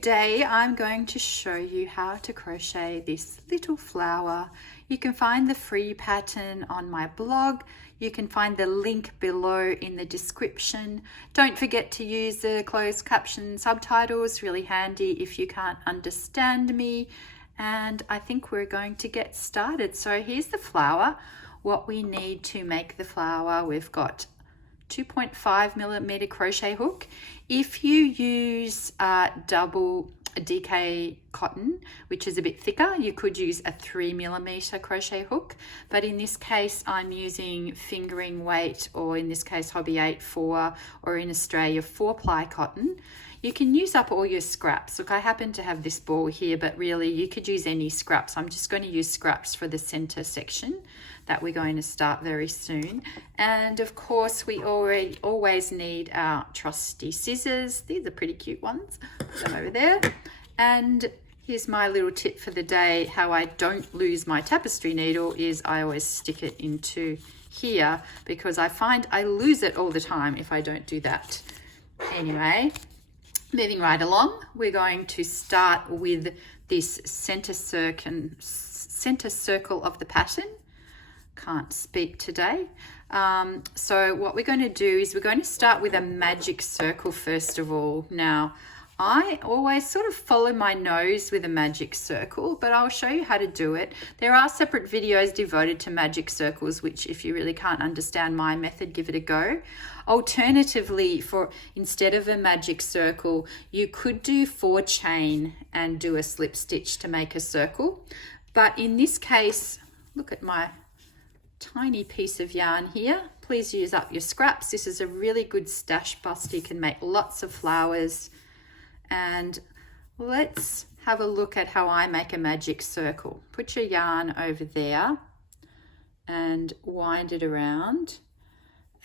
Today I'm going to show you how to crochet this little flower. You can find the free pattern on my blog. You can find the link below in the description. Don't forget to use the closed caption subtitles, really handy if you can't understand me. And I think we're going to get started. So here's the flower. What we need to make the flower, we've got 2.5mm crochet hook. If you use double DK cotton, which is a bit thicker, you could use a 3mm crochet hook, but in this case I'm using fingering weight, or in this case hobby 8-4, or in Australia 4-ply cotton. You can use up all your scraps. Look, I happen to have this ball here, but really you could use any scraps. I'm just going to use scraps for the center section that we're going to start very soon. And of course we always need our trusty scissors. These are pretty cute ones. Put them over there. And here's my little tip for the day. How I don't lose my tapestry needle is I always stick it into here, because I find I lose it all the time if I don't do that. Anyway, moving right along, we're going to start with this center circle of the pattern. Can't speak today. So what we're going to do is we're going to start with a magic circle first of all. Now, I always sort of follow my nose with a magic circle, but I'll show you how to do it. There are separate videos devoted to magic circles, which if you really can't understand my method, give it a go. Alternatively, instead of a magic circle, you could do 4 chain and do a slip stitch to make a circle. But in this case, look at my tiny piece of yarn here. Please use up your scraps. This is a really good stash buster. You can make lots of flowers. And let's have a look at how I make a magic circle. Put your yarn over there and wind it around,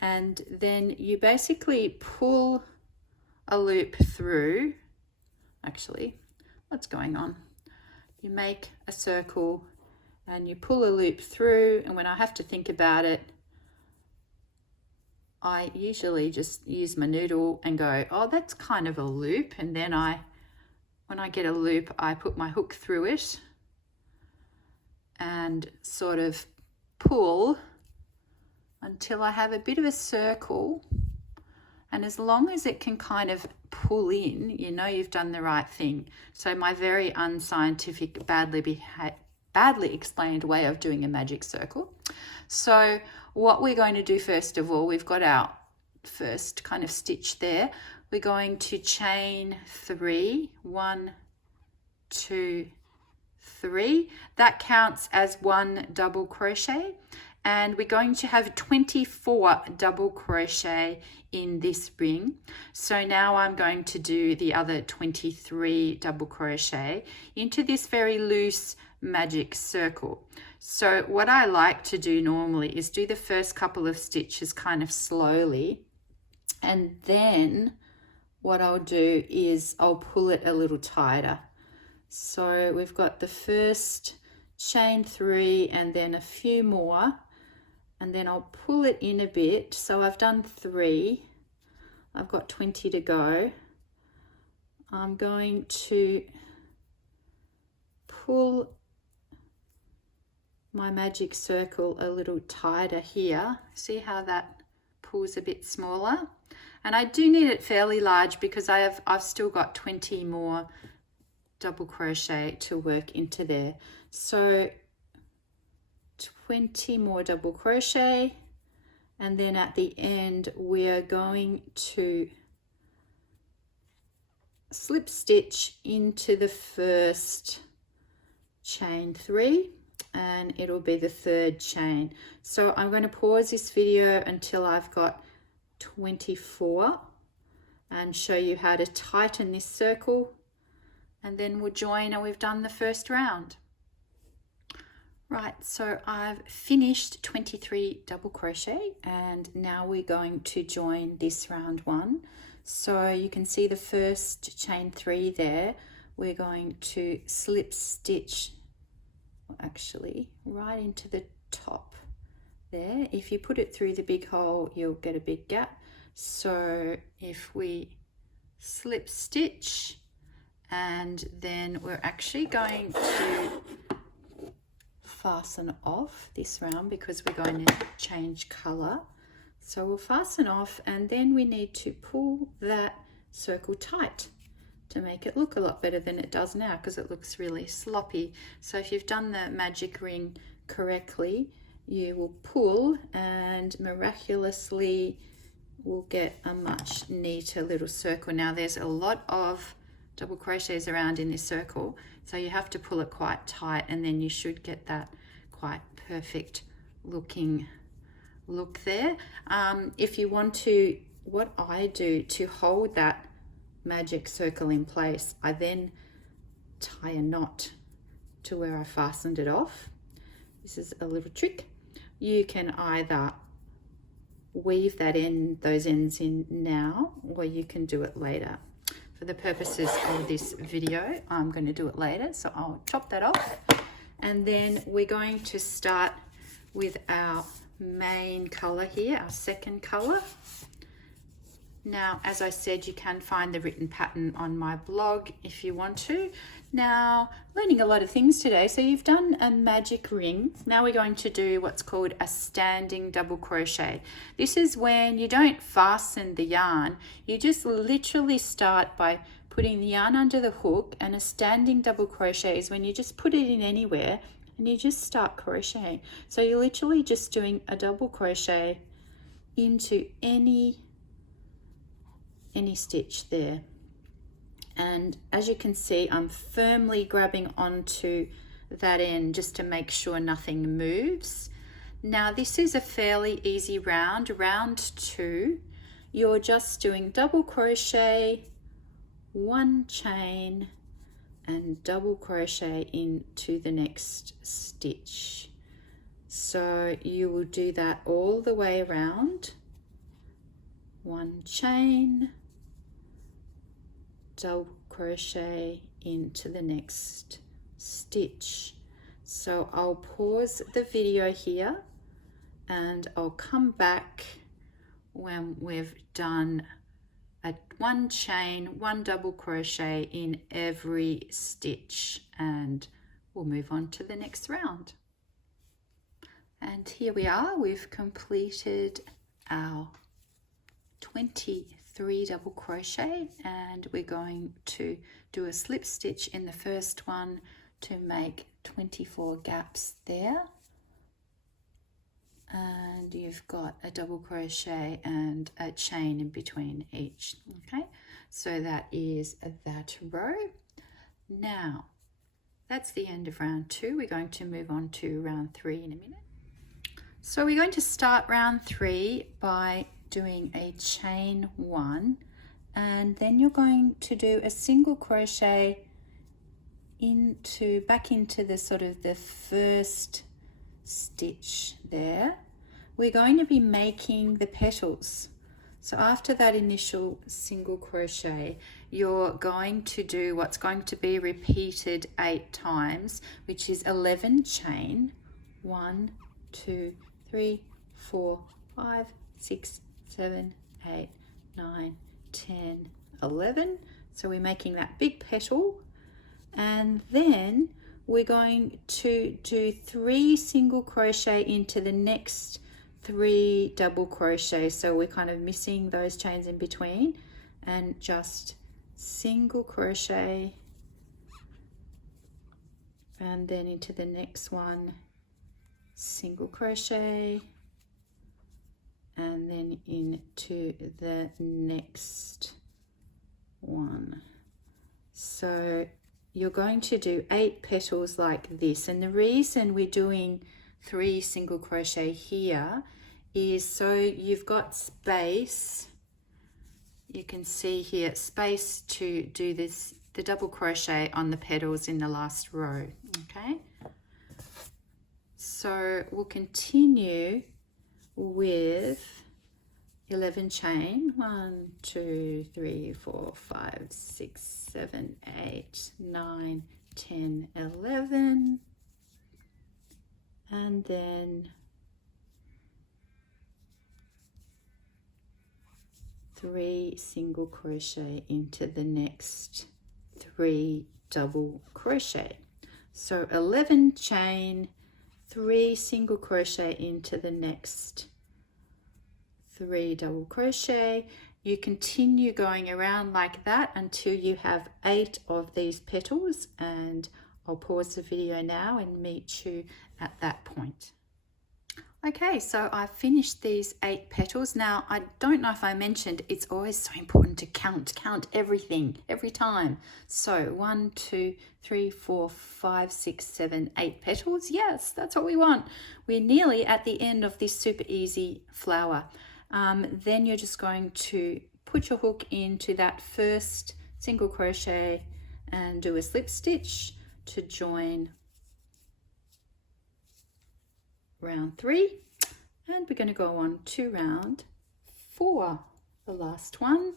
and then you basically pull a loop through. Actually, what's going on? You make a circle and you pull a loop through, and when I have to think about it, I usually just use my noodle and go, oh, that's kind of a loop. And then when I get a loop, I put my hook through it and sort of pull until I have a bit of a circle. And as long as it can kind of pull in, you know you've done the right thing. So my very unscientific, badly explained way of doing a magic circle. So what we're going to do first of all, we've got our first kind of stitch there. We're going to chain 3, 1, 2, 3. That counts as 1 double crochet, and we're going to have 24 double crochet in this ring. So now I'm going to do the other 23 double crochet into this very loose magic circle. So what I like to do normally is do the first couple of stitches kind of slowly, and then what I'll do is I'll pull it a little tighter. So we've got the first chain 3 and then a few more, and then I'll pull it in a bit. So I've done 3, I've got 20 to go. I'm going to pull my magic circle a little tighter here. See how that pulls a bit smaller? And I do need it fairly large because I've still got 20 more double crochet to work into there. So 20 more double crochet, and then at the end we're going to slip stitch into the first chain 3, and it'll be the 3rd chain. So I'm going to pause this video until I've got 24 and show you how to tighten this circle, and then we'll join and we've done the first round. Right, so I've finished 23 double crochet, and now we're going to join this round 1. So you can see the first chain 3 there. We're going to slip stitch actually right into the top there. If you put it through the big hole, you'll get a big gap. So if we slip stitch and then we're actually going to fasten off this round because we're going to change color. So we'll fasten off, and then we need to pull that circle tight to make it look a lot better than it does now, because it looks really sloppy. So if you've done the magic ring correctly, you will pull and miraculously will get a much neater little circle. Now there's a lot of double crochets around in this circle, so you have to pull it quite tight, and then you should get that quite perfect looking look there. If you want to, what I do to hold that magic circle in place, I then tie a knot to where I fastened it off. This is a little trick. You can either weave those ends in now, or you can do it later. For the purposes of this video, I'm going to do it later, so I'll chop that off. And then we're going to start with our main color here, our second color. Now, as I said, you can find the written pattern on my blog if you want to. Now, learning a lot of things today. So you've done a magic ring. Now we're going to do what's called a standing double crochet. This is when you don't fasten the yarn. You just literally start by putting the yarn under the hook, and a standing double crochet is when you just put it in anywhere and you just start crocheting. So you're literally just doing a double crochet into any stitch there. And as you can see, I'm firmly grabbing onto that end just to make sure nothing moves. Now this is a fairly easy round, round 2. You're just doing double crochet, 1 chain, and double crochet into the next stitch. So you will do that all the way around. 1 chain, double crochet into the next stitch. So I'll pause the video here and I'll come back when we've done a 1 chain, 1 double crochet in every stitch, and we'll move on to the next round. And here we are, we've completed our 23 double crochet, and we're going to do a slip stitch in the first one to make 24 gaps there, and you've got a double crochet and a chain in between each. Okay, so that is that row. Now that's the end of round 2. We're going to move on to round 3 in a minute. So we're going to start round 3 by doing a chain 1, and then you're going to do a single crochet back into the sort of the first stitch there. We're going to be making the petals. So after that initial single crochet, you're going to do what's going to be repeated 8 times, which is 11 chain. 1, 2, 3, 4, 5, 6, 7, 8, 9, 10, 11. So we're making that big petal, and then we're going to do 3 single crochet into the next 3 double crochets. So we're kind of missing those chains in between, and just single crochet, and then into the next one, single crochet, and then into the next one. So you're going to do 8 petals like this, and the reason we're doing 3 single crochet here is so you've got space. You can see here space to do the double crochet on the petals in the last row. Okay, so we'll continue with 11 chain. 1, 2, 3, 4, 5, 6, 7, 8, 9, 10, 11, and then 3 single crochet into the next 3 double crochet. So 11 chain, 3 single crochet into the next 3 double crochet. You continue going around like that until you have 8 of these petals, and I'll pause the video now and meet you at that point. Okay, so I've finished these 8 petals. Now, I don't know if I mentioned, it's always so important to count everything, every time. So 1, 2, 3, 4, 5, 6, 7, 8 petals. Yes, that's what we want. We're nearly at the end of this super easy flower. Then you're just going to put your hook into that first single crochet and do a slip stitch to join round 3, and we're going to go on to round 4, the last one.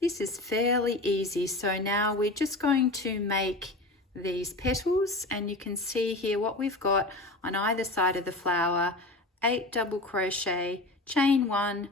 This is fairly easy. So now we're just going to make these petals, and you can see here what we've got on either side of the flower: 8 double crochet, chain 1,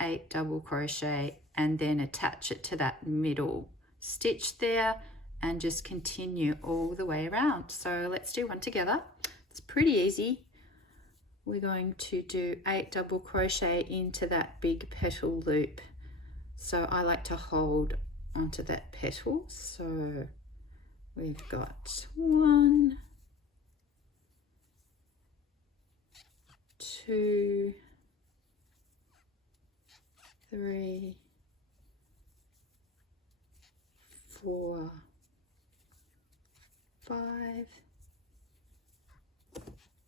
8 double crochet, and then attach it to that middle stitch there and just continue all the way around. So let's do one together. It's pretty easy. We're going to do 8 double crochet into that big petal loop. So I like to hold onto that petal. So we've got 1, 2, 3, 4, 5,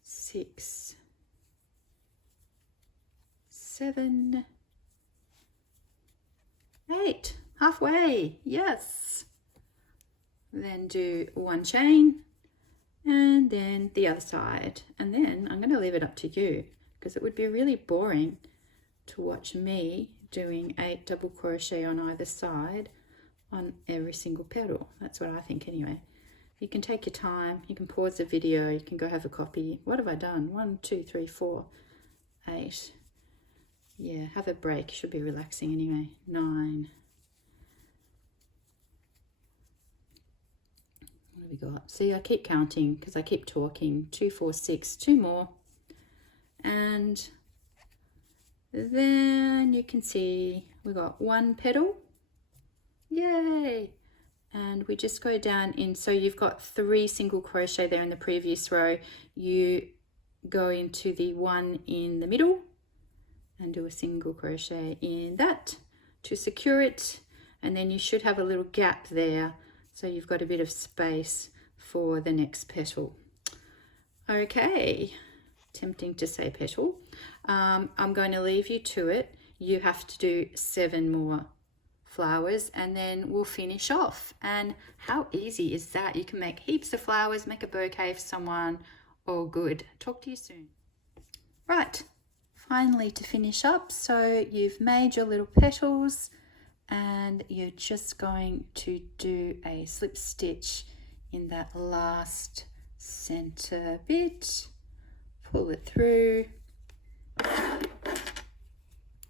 6, 7, 8, halfway, yes. Then do 1 chain and then the other side, and then I'm going to leave it up to you because it would be really boring to watch me doing 8 double crochet on either side on every single petal. That's what I think anyway. You can take your time, you can pause the video, you can go have a copy. What have I done? 1, 2, 3, 4, 8. Yeah, have a break, should be relaxing anyway. 9. What have we got? See, I keep counting because I keep talking. 2, 4, 6, 2 more. And then you can see we got 1 petal. Yay! And we just go down in, so you've got 3 single crochet there in the previous row. You go into the one in the middle and do a single crochet in that to secure it, and then you should have a little gap there so you've got a bit of space for the next petal. Okay, tempting to say petal. I'm going to leave you to it. You have to do 7 more flowers and then we'll finish off. And how easy is that? You can make heaps of flowers, make a bouquet for someone, all good. Talk to you soon. Right, finally to finish up, so you've made your little petals and you're just going to do a slip stitch in that last center bit, pull it through,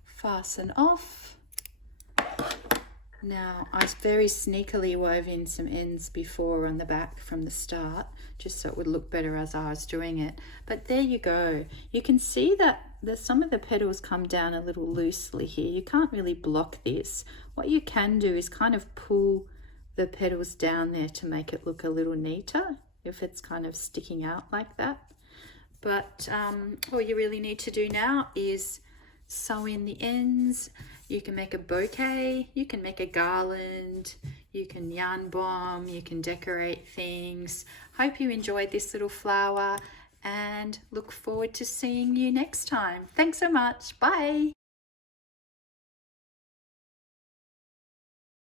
fasten off. Now, I very sneakily wove in some ends before on the back from the start, just so it would look better as I was doing it. But there you go. You can see that some of the petals come down a little loosely here. You can't really block this. What you can do is kind of pull the petals down there to make it look a little neater if it's kind of sticking out like that. But all you really need to do now is sew in the ends. You can make a bouquet, you can make a garland, you can yarn bomb, you can decorate things. Hope you enjoyed this little flower and look forward to seeing you next time. Thanks so much. Bye.